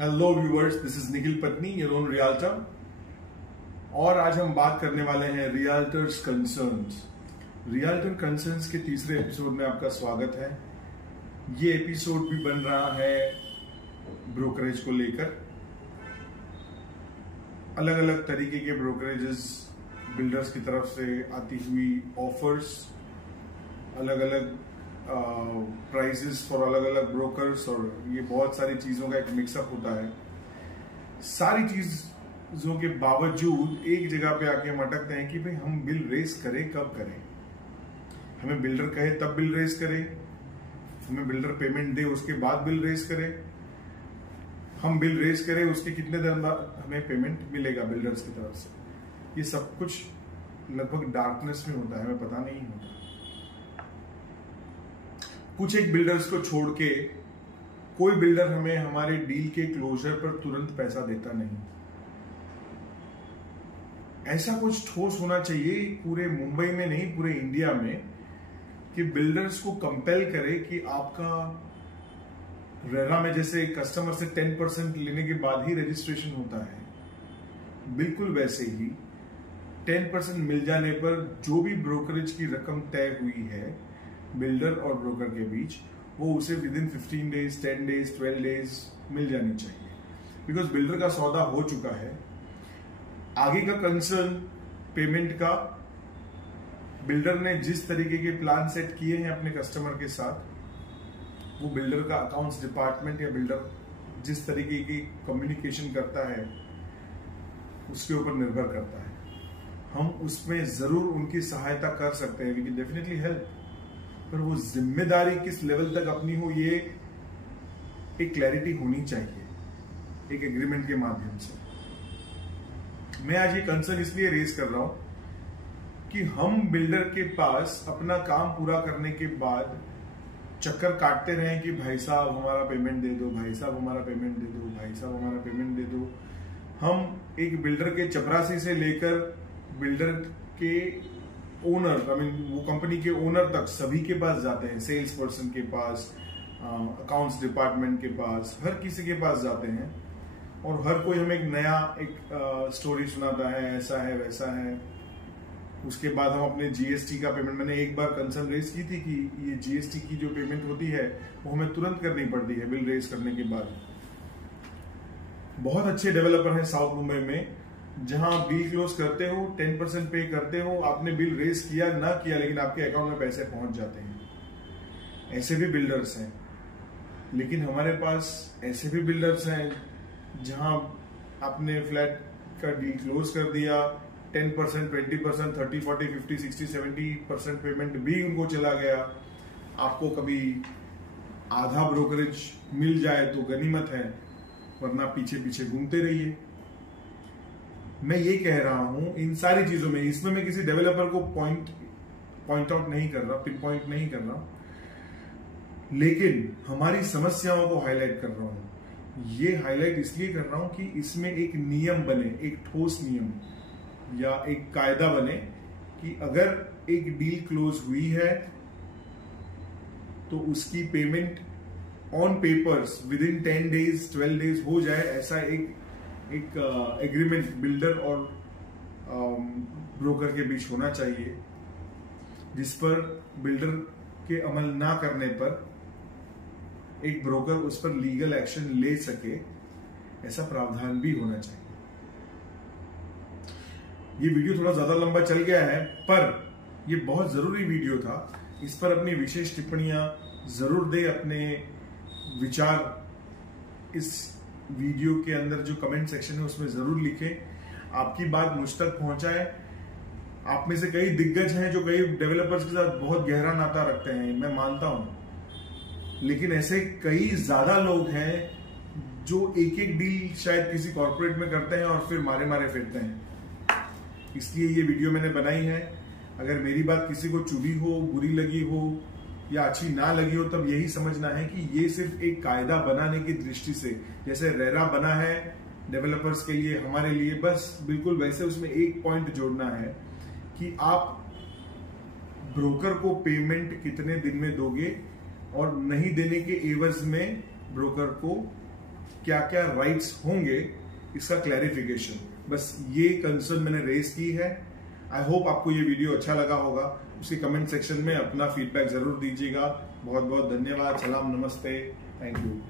Hello viewers, this is Nikhil पत्नी, your own realtor. और आज हम बात करने वाले हैं रियल्टर्स कंसर्न्स। रियल्टर कंसर्न्स के तीसरे एपिसोड में आपका स्वागत है। ये एपिसोड भी बन रहा है ब्रोकरेज को लेकर। अलग अलग तरीके के ब्रोकरेजेस बिल्डर्स की तरफ से आती हुई ऑफर्स, अलग अलग प्राइसेस फॉर अलग अलग ब्रोकर्स, और ये बहुत सारी चीजों का एक मिक्सअप होता है। सारी चीजों के बावजूद एक जगह पे आके हम अटकते हैं कि भाई हम बिल रेस करें, कब करें। हमें बिल्डर कहे तब बिल रेस करें, हमें बिल्डर पेमेंट दे उसके बाद बिल रेस करें, हम बिल रेस करें उसके कितने दिन बाद हमें पेमेंट मिलेगा बिल्डर्स की तरफ से। ये सब कुछ लगभग डार्कनेस में होता है, हमें पता नहीं होता। कुछ एक बिल्डर्स को छोड़ के कोई बिल्डर हमें हमारे डील के क्लोजर पर तुरंत पैसा देता नहीं। ऐसा कुछ ठोस होना चाहिए पूरे मुंबई में नहीं, पूरे इंडिया में, कि बिल्डर्स को कंपेल करे कि आपका रेरा में जैसे कस्टमर से 10% लेने के बाद ही रजिस्ट्रेशन होता है, बिल्कुल वैसे ही 10% मिल जाने पर जो भी ब्रोकरेज की रकम तय हुई है बिल्डर और ब्रोकर के बीच, वो उसे within 15 days, 10 days, 12 days मिल जानी चाहिए। बिकॉज बिल्डर का सौदा हो चुका है। आगे का कंसर्न पेमेंट का, बिल्डर ने जिस तरीके के प्लान सेट किए हैं अपने कस्टमर के साथ, वो बिल्डर का अकाउंट्स डिपार्टमेंट या बिल्डर जिस तरीके की कम्युनिकेशन करता है उसके ऊपर निर्भर करता है। हम उसमें जरूर उनकी सहायता कर सकते हैं, वी कैन डेफिनेटली हेल्प, पर वो जिम्मेदारी किस लेवल तक अपनी हो, ये एक क्लैरिटी होनी चाहिए एक एग्रीमेंट के माध्यम से। मैं आज ये कंसर्न इसलिए रेज कर रहा हूं कि हम बिल्डर के पास अपना काम पूरा करने के बाद चक्कर काटते रहे कि भाई साहब हमारा पेमेंट दे दो, भाई साहब हमारा पेमेंट दे दो, भाई साहब हमारा पेमेंट दे दो। हम एक बिल्डर के चपरासी से लेकर बिल्डर के ओनर, वो कंपनी के ओनर तक सभी के पास जाते हैं, सेल्स पर्सन के पास, अकाउंट्स डिपार्टमेंट के पास, हर किसी के पास जाते हैं, और हर कोई हमें एक नया स्टोरी सुनाता है, ऐसा है वैसा है। उसके बाद हम अपने जीएसटी का पेमेंट, मैंने एक बार कंसर्न रेज की थी कि ये जीएसटी की जो पेमेंट होती है वो हमें तुरंत करनी पड़ती है बिल रेज करने के बाद। बहुत अच्छे डेवलपर हैं साउथ मुंबई में, जहां आप डील क्लोज करते हो, 10% पे करते हो, आपने बिल रेज किया ना किया, लेकिन आपके अकाउंट में पैसे पहुंच जाते हैं। ऐसे भी बिल्डर्स हैं। लेकिन हमारे पास ऐसे भी बिल्डर्स हैं जहां आपने फ्लैट का डील क्लोज कर दिया, 10%, 20%, 30, 40, 50, 60, 70% पेमेंट भी उनको चला गया। आपको कभी आधा ब्रोकरेज मिल जाए तो गनीमत है, वरना पीछे पीछे घूमते रहिए। मैं ये कह रहा हूं इन सारी चीजों में, इसमें मैं किसी डेवलपर को पॉइंट आउट नहीं कर रहा, पिन पॉइंट नहीं कर रहा, लेकिन हमारी समस्याओं को हाईलाइट कर रहा हूं। ये हाईलाइट इसलिए कर रहा हूं कि इसमें एक नियम बने, एक ठोस नियम या एक कायदा बने कि अगर एक डील क्लोज हुई है तो उसकी payment on papers with in 10 days, 12 days हो जाए। ऐसा एक एग्रीमेंट बिल्डर और ब्रोकर के बीच होना चाहिए, जिस पर बिल्डर के अमल ना करने पर एक ब्रोकर उस पर लीगल एक्शन ले सके, ऐसा प्रावधान भी होना चाहिए। ये वीडियो थोड़ा ज्यादा लंबा चल गया है, पर ये बहुत जरूरी वीडियो था। इस पर अपनी विशेष टिप्पणियां जरूर दे, अपने विचार इस वीडियो के अंदर जो कमेंट सेक्शन है उसमें जरूर लिखें, आपकी बात मुझ तक पहुंचाए। आप में से कई दिग्गज हैं जो कई डेवलपर्स के साथ बहुत गहरा नाता रखते हैं, मैं मानता हूं, लेकिन ऐसे कई ज्यादा लोग हैं जो एक एक डील शायद किसी कॉर्पोरेट में करते हैं और फिर मारे मारे फिरते हैं। इसलिए ये वीडियो मैंने बनाई है। अगर मेरी बात किसी को चुभी हो, बुरी लगी हो या अच्छी ना लगी हो, तब यही समझना है कि ये सिर्फ एक कायदा बनाने की दृष्टि से, जैसे रेरा बना है डेवलपर्स के लिए, हमारे लिए, बस बिल्कुल वैसे उसमें एक पॉइंट जोड़ना है कि आप ब्रोकर को पेमेंट कितने दिन में दोगे और नहीं देने के एवज में ब्रोकर को क्या क्या राइट्स होंगे, इसका क्लैरिफिकेशन, बस ये कंसर्न मैंने रेज की है। आई होप आपको ये वीडियो अच्छा लगा होगा। उसके कमेंट सेक्शन में अपना फीडबैक जरूर दीजिएगा। बहुत बहुत धन्यवाद। सलाम, नमस्ते, थैंक यू।